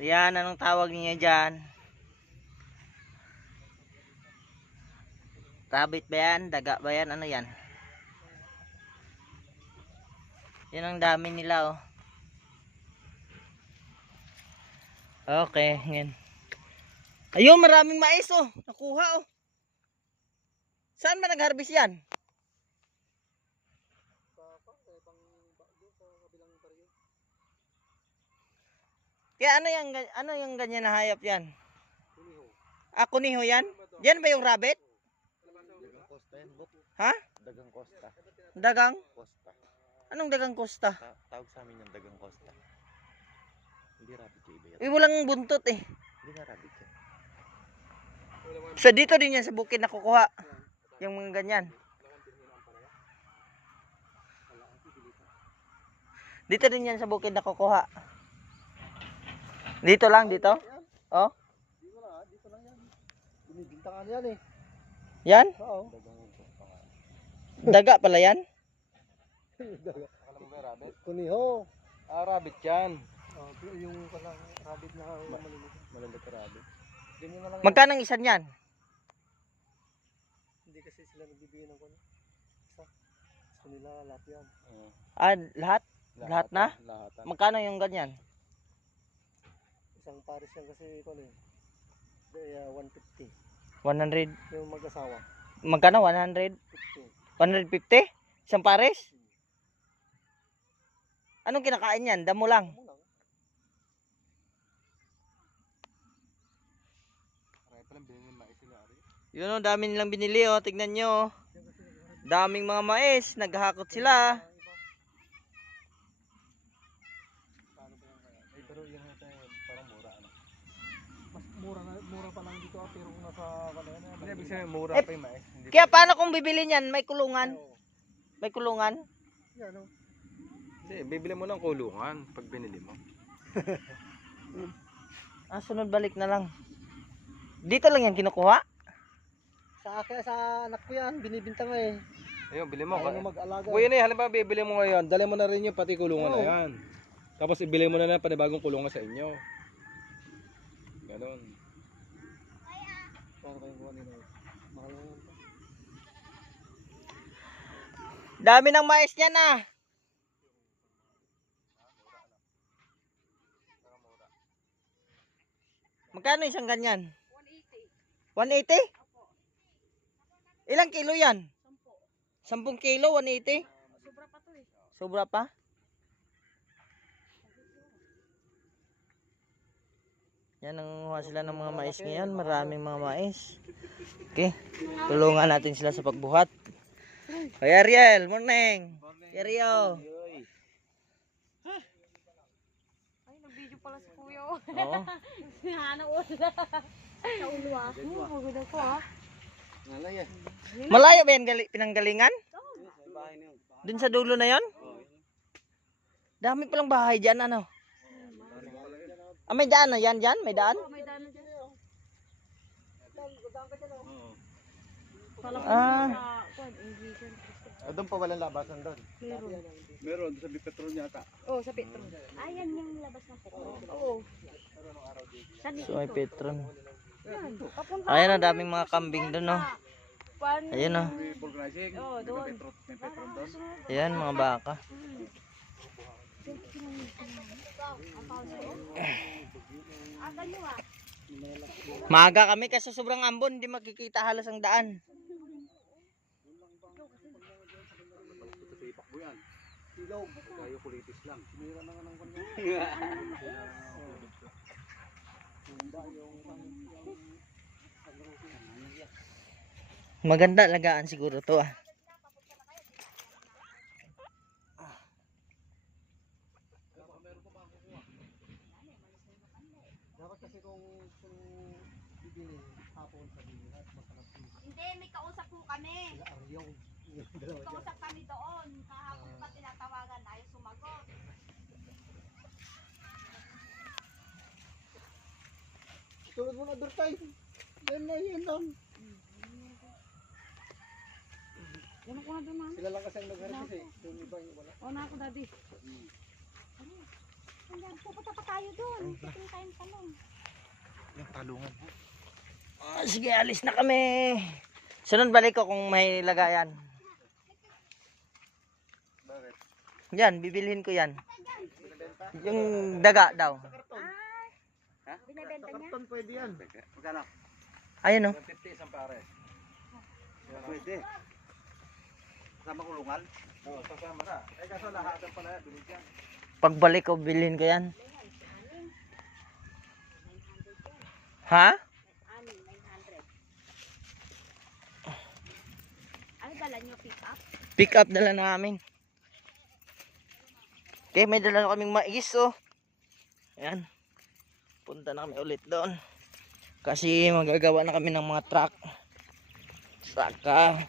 Ayan, anong tawag niya dyan? Rabbit ba yan? Daga ba yan? Ano yan? Yan ang dami nila oh. Okay, ngayon. Ayun, maraming mais oh. Nakuha oh. Saan ba nag-harvest yan? Kaya ano yung ganyan na hayop yan? Kuniho. Ah, kuniho yan? Yan ba yung rabbit? Dagang Costa yan, Bok. Ha? Dagang Costa. Dagang? Costa. Anong dagang Costa? Tawag sa amin yung dagang Costa. Hindi rabbit yung iba yan. Eh, walang buntot eh. Hindi nga rabbit yan. So dito din yan sa bukid nakukuha. Yung mga ganyan. Dito din yan sa bukid nakukuha. Dito lang, dito? Oh? Dito lang yan. Binibintangan yan eh. Yan? Oo. Dagang Costa nga. Daga pala yan? Akala mo ba rabbit? Kuniho. Ah, rabbit yan. Yung palang rabbit na maliliit na rabbit. Ganyan na lang. Magkano ang isa niyan? Hindi kasi sila nagbibigay ng kuno. Isa. Gusto nila lahat yan. Ah, lahat? Lahat na? Lahatan. Magkano yung ganyan? Isang pares yan kasi ito ano yun. 150. 100? Yung mag-asawa. Magkano? 100? 50. 150? Isang pares? Anong kinakain yan? Damo lang. Ano lang? Aray palang bilhin yung mais nila, Ari. Yun o, dami nilang binili o. Tignan nyo. Daming mga mais. Naghahakot sila. Paano ba yan kaya? Ay, pero yung ito parang mura ano. Mas mura pa lang dito pero kung nasa kanina Hindi, ibig sabihin mura Eh, pa yung mais. Hindi Kaya paano kung bibili niyan? May kulungan? May kulungan? yan o. Hindi, bibili mo ng kulungan pag binili mo. Ah, sunod balik na lang. Dito lang yan kinukuha? sa akin sa anak ko yan binibintang eh. Ayun, bili mo. Ayaw mo mag-alaga. Kuya na, halimbawa bibili mo ngayon, dali mo na rin yung pati kulungan na yan. Tapos ibili mo na panibagong kulungan sa inyo. Ganon. Para kayong kuha nila. Mahal na yan. Dami ng mais niyan ah. Magkano isang ganyan? 180. 180? Ilang kilo yan? 10 kilo, 180? Sobra pa to eh. Sobra pa? Yan ang sila ng mga mais ngayon. Maraming mga mais. Okay. Tulungan natin sila sa pagbuhat. Hoy Ariel, morning. Rio. Ay, nag-video pala si Kuya. Oo. Hana ula. Sa ulo ah. Pagod ako ah. Nalay Malayo ba yan pinanggalingan? Dun sa dulo na yon? Dami palang bahay dyan, ano? Ah, may daan na yan dyan? May daan? May daan na dyan. Ah. Doon pa walang labasan doon. Meron. Meron, sa Bipetron yata. Oh, sa Petron. Ayan yung labas ng Petron. Oo. Sa dito. So may Petron. Yan. Papunta. Ayan, ang daming mga kambing dun, no? Ayan, no? Pulgrising. Oh, doon. May Petron doon. Ayan, mga baka. Aga nyo ah. Maaga kami kasi sobrang ambon, hindi makikita halos ang daan. Ipak mo yan. Silog. Kayo kulitis lang. Sinira na nga ng kanya. Maganda lagaan siguro to ah. Dapat kasi kung bibili hapon sa bibili at masarap yung Hindi, may kausap po kami. aryong. May kausap kami doon. Kahapon pa tinatawagan. Ayaw sumagot. Tulad mo na advertise. Yan na yan lang. Yan ako na doon mami. Sila lang kasi ang nag-harvest eh. Yung iba yung wala. O na ako daddy. Ano? Pupunta pa tayo doon. Titingin tayong talong. Yung talungan. Sige, alis na kami. Sunod balik ko kung may lagayan. Bakit? Yan, bibilhin ko yan. Yung daga daw. Binibenta niya? Karton pwede yan. Magkano? Ayun, oh. 150 isang pare. Pwede. Kasama kulungan? Oo, kasama ka. Eh kaso lahatan pala yan, binigyan. Pagbalik ko, bilhin ko yan. Ha? Anim, 900. Ano dala niyo, pick up? Pick up dala namin. Okay, may dala na kaming mais, oh. Ayan. Punta na kami ulit doon. Kasi magagawa na kami ng mga truck. Saka